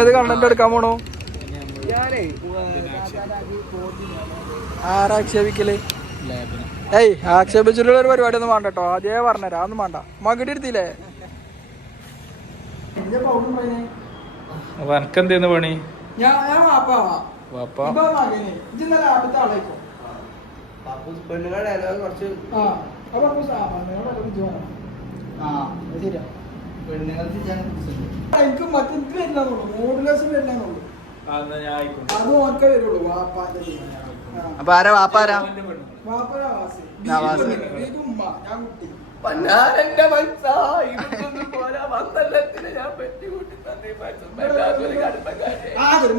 ഏത് കണ്ടന്റ് എടുക്കാൻ പോണോ? ആരാക്ഷേപിക്കല്? ഏയ് ആക്ഷേപിച്ചിട്ടുള്ള ഒരു പരിപാടി ഒന്നും വേണ്ട കേട്ടോ. ആദ്യമേ പറഞ്ഞുതരാം, അതൊന്നും വേണ്ട. മകടി എടുത്തില്ലേ? എനക്കെന്തേന്ന് പണി? അപ്പൊ ആരാ വാപ്പാരാ?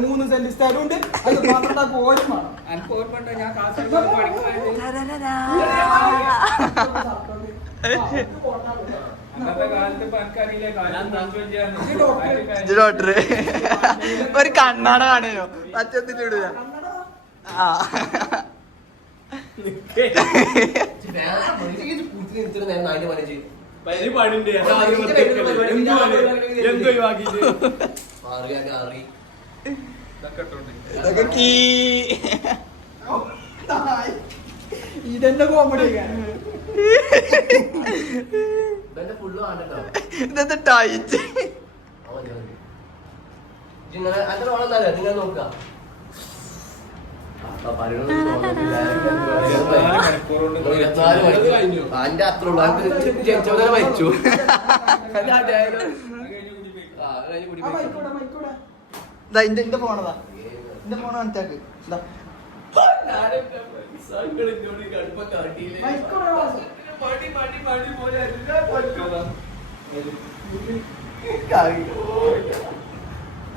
മൂന്ന് സെന്റ് സ്ഥലമുണ്ട്. അത് മാത്രം ഓർമ്മ ഡോക്ടർ ഒരു കണ്ണാട കാണുമോ? മറ്റൊന്നിട്ട് വിടുക. ഇതെന്റെ കോമഡി. ഇതെന്താ ടൈറ്റ്? നോക്കാം. അന്റെ അത്ര ജനിച്ചവരെ മരിച്ചു. ഇന്റെ ഫോണതാ, ഇന്റെ ഫോൺ കാണിച്ചാക്ക്.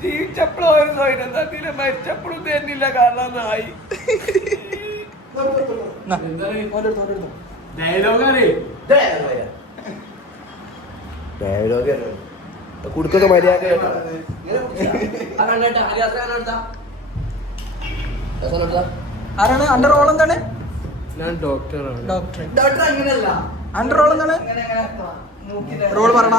ജീവിച്ചപ്പോഴും ഒരു സ്വയം തന്നില്ല, മരിച്ചപ്പോഴും തന്നില്ല. കാരണം നായി കുടുക്കൊക്കെ മര്യാദ. ആരാണ് അന്റെ റോൾ? എന്താണ്? ഞാൻ ഡോക്ടറാണ്. ഡോക്ടർ അങ്ങനെയല്ല. അന്റെ റോൾ എന്താണ്? റോൾ പറഞ്ഞ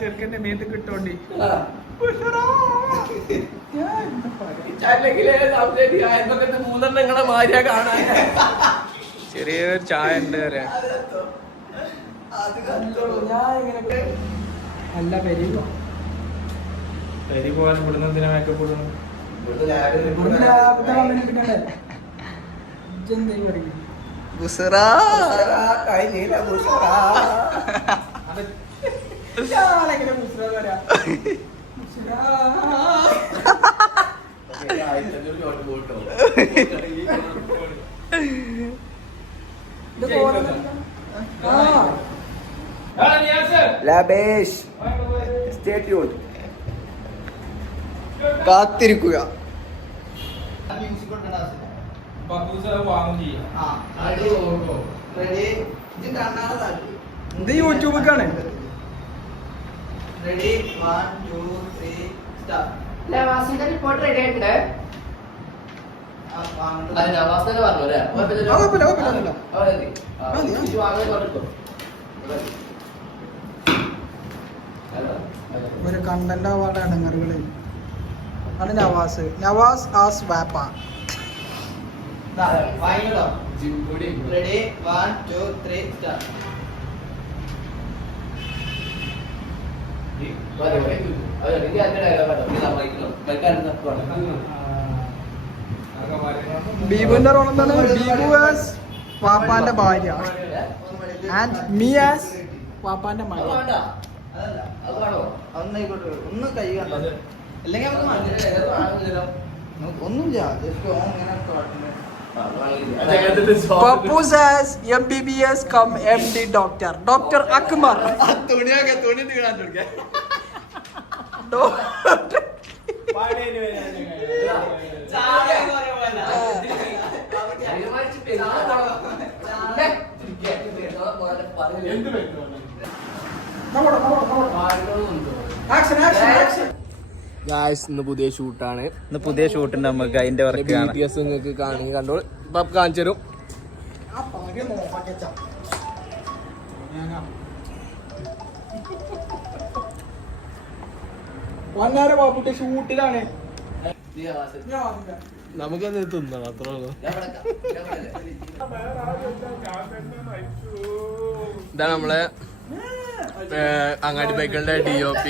ചെറുക്കന്റെ മേത്ത് കിട്ടോണ്ടി മൂന്നെണ്ണങ്ങളെ മാര്യ കാണാൻ ചെറിയൊരു ചായ ഉണ്ട്. അല്ല പെരി പോവാൻ ഇവിടുന്ന് എന്തിനാ മേക്കപ്പ് ഇടുന്നു? ലാബേഷ് കാത്തിരിക്കുക. ഇത് യൂട്യൂബിക്കാണ്. റിപ്പോർട്ട് റെഡി ആയിട്ടുണ്ട്. ഒരു കണ്ടന്റ് അവാർഡ് ഇടങ്ങറുകളിൽ ആണ് നവാസ്. നവാസ് ആസ് വാപ്പ. Ready? 1, 2, 3, start. ബീബുവിന്റെ റോൾ എന്താണ്? ബീബു ആസ് വാപ്പാന്റെ ഭാര്യ ആൻഡ് മീ ആസ് വാപ്പാന്റെ മകൻ. ഒന്ന് കൈ കണ്ടോ? അല്ലെങ്കിൽ ഒന്നുമില്ല. Papoose as MBBS come MD doctor. Dr. Akbar. തുണി തീരാൻ തുടങ്ങിയ ഗായ്സ് ഇന്ന് പുതിയ ഷൂട്ടാണ്. ഇന്ന് പുതിയ ഷൂട്ടുണ്ട് നമുക്ക്, അതിന്റെ വർക്ക് BTS നിങ്ങൾക്ക് കണ്ടോളൂ. ഇപ്പൊ കാണിച്ചു തരും. വന്നാരെ പാപ്പുട്ടി ഷൂട്ടിലാണ്. നമുക്കത് തിന്നണം, അത്രേ ഉള്ളൂ. ഇതാണ് നമ്മളെ അങ്ങാടി ബൈക്കുകളുടെ DOP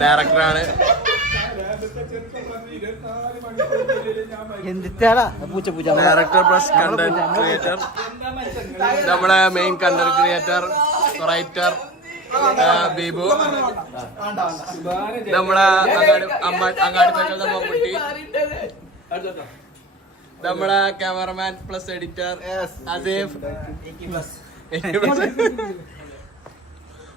ഡയറക്ടറാണ്. Director plus content creator. നമ്മളെ മെയിൻ കണ്ടന്റ് ക്രിയേറ്റർ റൈറ്റർ ബീബു. നമ്മളെ അങ്ങാടി ബൈക്കുകളുടെ മമ്മൂട്ടി. നമ്മളെ ക്യാമറമാൻ പ്ലസ് എഡിറ്റർ അസീഫ്.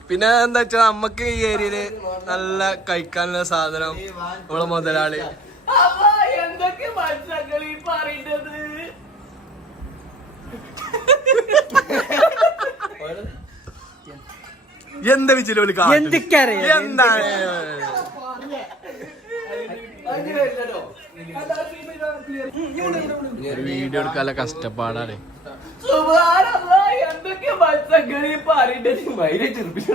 പിന്നെ എന്താ വെച്ചാ നമ്മക്ക് ഈ ഏരിയയില് നല്ല കഴിക്കാനുള്ള സാധനം നമ്മളെ മുതലാളി. എന്തൊക്കെ മനസ്സങ്ങൾ ഈ പറയുന്നത്? എന്താ വിചാരം എന്താണ് വീഡിയോ എടുക്കാനുള്ള കഷ്ടപ്പാടാണ്. എന്തൊക്കെ മനസ്സങ്ങൾ ഈ പറയുന്നത്? മൈനെ ചെറുപ്പിച്ചു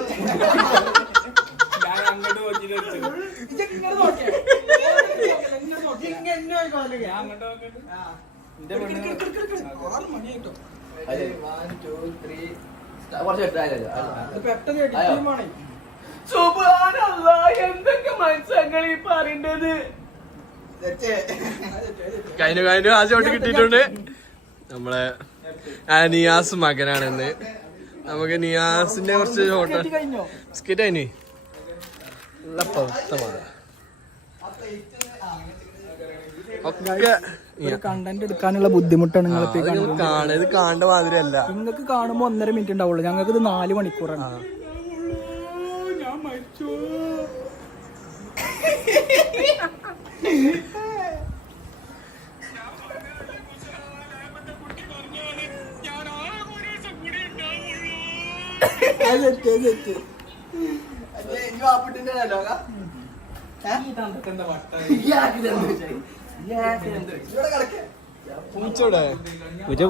എന്തൊക്കെ മനസ്സങ്ങൾ ഈ പറയുന്നത്? കഴിഞ്ഞ ആ ചോട്ട് കിട്ടിയിട്ടുണ്ട്. നമ്മളെ നിയാസ് മകനാണെന്ന്. നമുക്ക് നിയാസിന്റെ കുറച്ച് ചോട്ട് സ്കിറ്റ് അതിന് നല്ല പ്രവൃത്തമാണ്. ഒക്കെ കണ്ടന്റ് എടുക്കാനുള്ള ബുദ്ധിമുട്ടാണ് ഇത് കാണേണ്ട മാതിരിയല്ല. നിങ്ങൾക്ക് കാണുമ്പോ 1.5 മിനിറ്റ് ഉണ്ടാവുള്ളൂ, ഞങ്ങൾക്ക് ഇത് 4 മണിക്കൂറാണ്. ഞാൻ മരിച്ചു.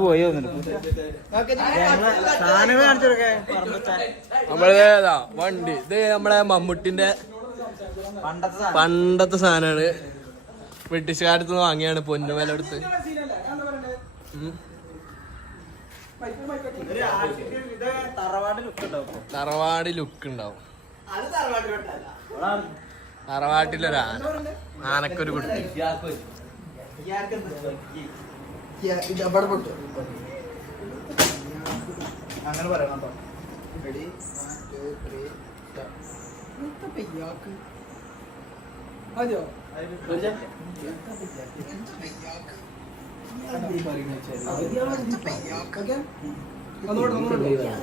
പോയോ നമ്മളേതാ വണ്ടി ഇത് നമ്മളെ മമ്മൂട്ടിന്റെ പണ്ടത്തെ സാധനമാണ്. ബ്രിട്ടീഷുകാരത്ത് നിന്ന് വാങ്ങിയാണ് പൊന്നു വില എടുത്ത്. തറവാട് ലുക്ക് ഉണ്ടാവും. തറവാട്ടിലൊരാന, ആനക്കൊരു കുട്ടി. അങ്ങനെ പറയണം. അതെയോ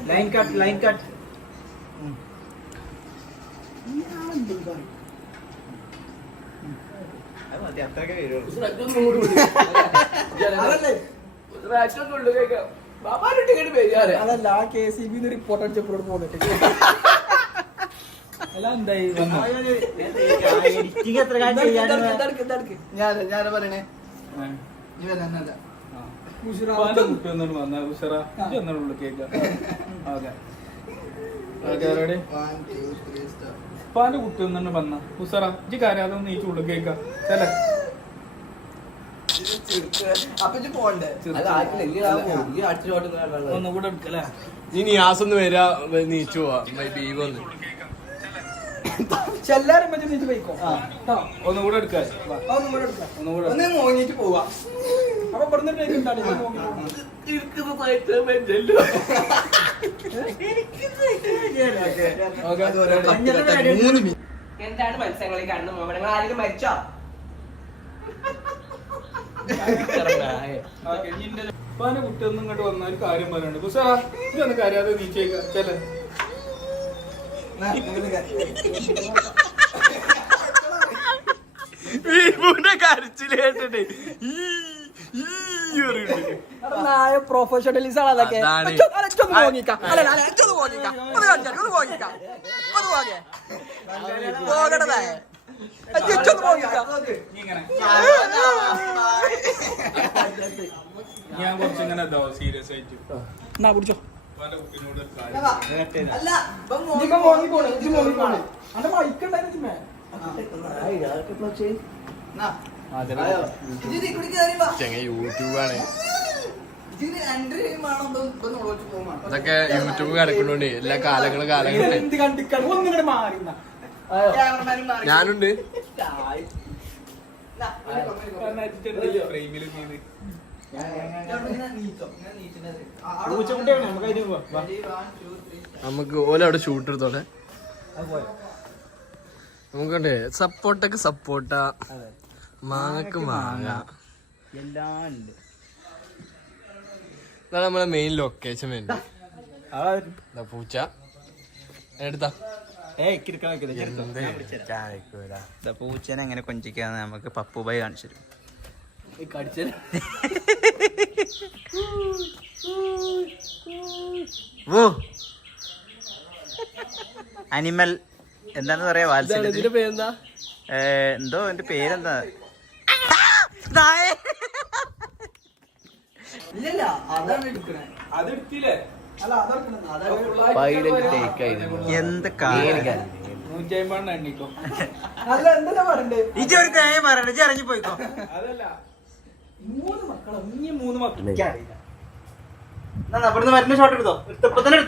ലൈൻ കട്ട് അതല്ല, ആ KCB റിപ്പോർട്ട് അടിച്ചപ്പോഴോട് പോന്നിട്ട് ഞാൻ പറയണേ പാന്റെ കുട്ടി ഒന്നെ വന്ന ഉസറ ഇജ്ജ് കാര്യം അതൊന്നും നീ ചൂട് കേക്ക ഒന്നുകൂടെ എടുക്കല്ലേ. ഇനി യാസൊന്ന് വരാ നീച്ചു പോവാ ബീവൊന്ന് ഒന്നുകൂടെ എടുക്കാൻ മോങ്ങിട്ട് പോവാ. അപ്പൊ ഇവിടുന്ന് എന്താണ് മത്സ്യങ്ങളെ കാണുന്ന മോഹനങ്ങൾ? ആരെങ്കിലും മരിച്ചോ? പാന്റെ കുട്ടി ഒന്നും ഇങ്ങോട്ട് വന്ന ഒരു കാര്യം പറയാനുണ്ട്. ഉസറ ഇതൊന്ന് കാര്യാതെ നീച്ചേക്ക ചെല കരച്ചില് കേട്ടിട്ട് പ്രൊഫഷണലിസം ആണ് അതൊക്കെ. ഇങ്ങനെ ഞാൻ കുറച്ചിങ്ങനെ ഇതാവും സീരിയസ് ആയിട്ട് എന്നാ പിടിച്ചോ ഉപ്പാന്റെ കുട്ടീനോട് ഒരു കാര്യം ഇനിയിപ്പോ മോങ്ങി പോണേ ഇജ്ജ് മോങ്ങി പോണേ അന്റെ മൈക്കുണ്ടായിരുന്നു മേ യൂട്യൂബാണ് ഇതൊക്കെ യൂട്യൂബ് കിടക്കണോണ്ട് എല്ലാ കാലങ്ങളും കാലങ്ങളും എന്ത് കണ്ടിക്കാണ് ഒന്നിങ്ങോട്ട് മാറിന്ന ഞാനുണ്ട് ഫ്രെയിമിൽ പൂച്ചക്കുട്ടിയാണ് നമുക്ക് അതിന് പോവാം നമുക്ക് ഓല അവിടെ ഷൂട്ട് എടുത്തോട്ടെ നമുക്കുണ്ട് സപ്പോർട്ടക്ക് സപ്പോർട്ട മാങ്ങക്ക് മാങ്ങ എല്ലാം ഉണ്ട്. ഇതാണ് നമ്മളെ മെയിൻ ലൊക്കേഷൻ വേണ്ടി പൂച്ച എടുത്താ പൂച്ചനെ എങ്ങനെ കൊഞ്ചിക്കാന്ന് നമുക്ക് പപ്പുബായി കാണിച്ചു തരും. അനിമൽ എന്താന്ന് പറയാ വാത്സല്യത്തിന് പേരെന്താ എന്തോ എന്റെ പേരെന്താ ഇല്ലല്ല അതാണ് എടുക്കണേ അതെടുത്തില്ലേ അല്ല അതെടുക്കണേ എന്ത് കാര്യം 150 എണ്ണിക്കോ അല്ല എന്തെല്ലാം പറയണ്ടേ ഇജൊരു കാര്യം പറയണ്ട ഇജ്ജ് ഇറങ്ങി പോയിക്കോ. അതല്ല 3 മക്കളോ ഇനി 3 മക്കൾ ഇവിടുന്ന് വരുന്ന ഷോട്ട് എടുത്തോ. ഇപ്പൊ തന്നെ എടുത്തോ.